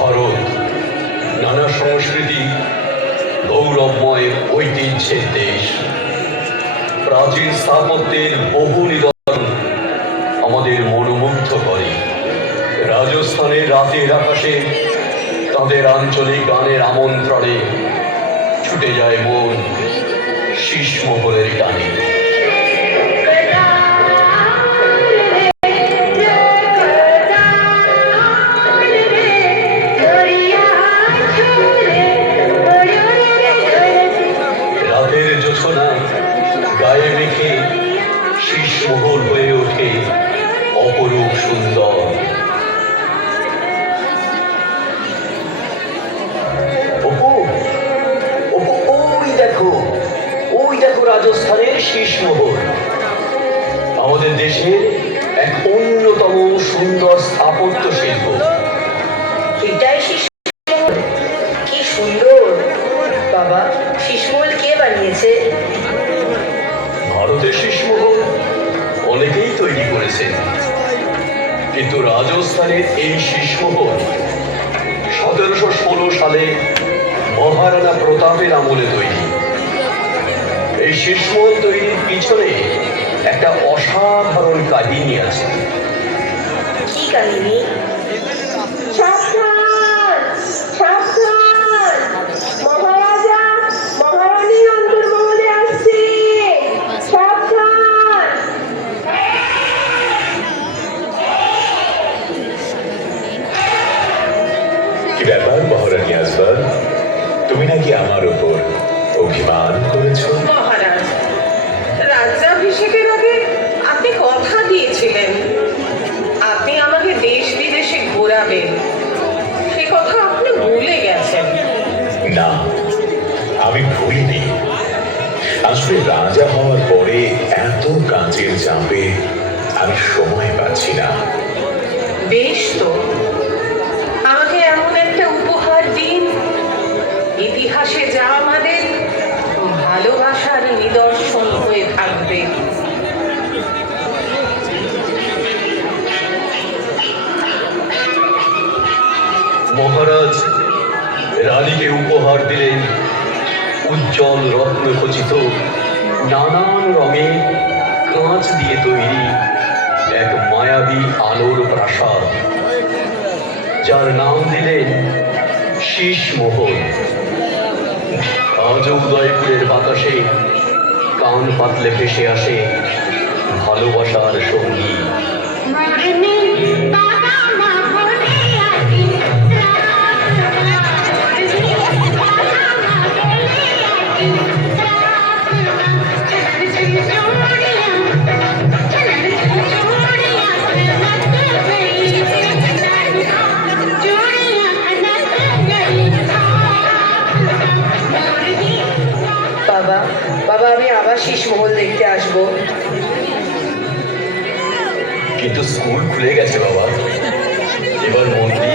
ভারত নানা সংস্কৃতি, গৌরবময় ঐতিহ্যের দেশ। প্রাচীন স্থাপত্যের বহু নিদর্শন আমাদের মনোমুগ্ধ করে। রাজস্থানের রাতের আকাশে তাদের আঞ্চলিক গানের আমন্ত্রণে ছুটে যায় মন শীষমহলের টানে। রাতের জোছনা গায়ে মেখে শীষমহল হয়ে ওঠে অপরূপ সুন্দর। রাজস্থানের শীষমহল আমাদের দেশের এক অন্যতম সুন্দর স্থাপত্য শিল্প। এটাই শীষমহল? কি সুন্দর বাবা! শীষমহল কে বানিয়েছে? ভারতের শীষমহল অনেকেই তৈরি করেছেন, কিন্তু রাজস্থানের এই শীষমহল 1716 সালে মহারাণা প্রতাপের আমলে তৈরি। এই শীষমহল তৈরির পিছনে একটা অসাধারণ কাহিনী আছে। কি কাহিনী? মহারাজা মহারানী অন্তর্মহলে আসছে, সাবধান! কি ব্যাপার মহারানী আসবার, তুমি নাকি আমার উপর অভিমান করেছ? মহারাজ, রাজ্যাভিষেকের আগে আপনি কথা দিয়েছিলেন আপনি আমাকে দেশ বিদেশে ঘোরাবেন। সে কথা আপনি ভুলে গেছেন। না, আমি ভুলিনি। আসলে রাজা হওয়ার পরে এত কাজের চাপে আমি সময় পাচ্ছি না। বেশ তো, আমাকে এমন একটা উপহার দিন, ইতিহাসে যা আমাদের ভালোবাসার নিদর্শন হয়ে থাকবে। মহারাজ রানীকে উপহার দিলেন উজ্জ্বল রত্নখচিত নানান রঙের কাঁচ দিয়ে তৈরি এক মায়াবী আলোর প্রাসাদ, যার নাম দিলেন শীষমহল। আজ উদয়পুরের বাতাসে কান পাতলে ভেসে আসে ভালোবাসার সঙ্গী। বাবা বাবা, আমি আবার শীষমহল দেখতে আসবো। কিন্তু স্কুল খুলে গেছে বাবা, এবার মন দিয়ে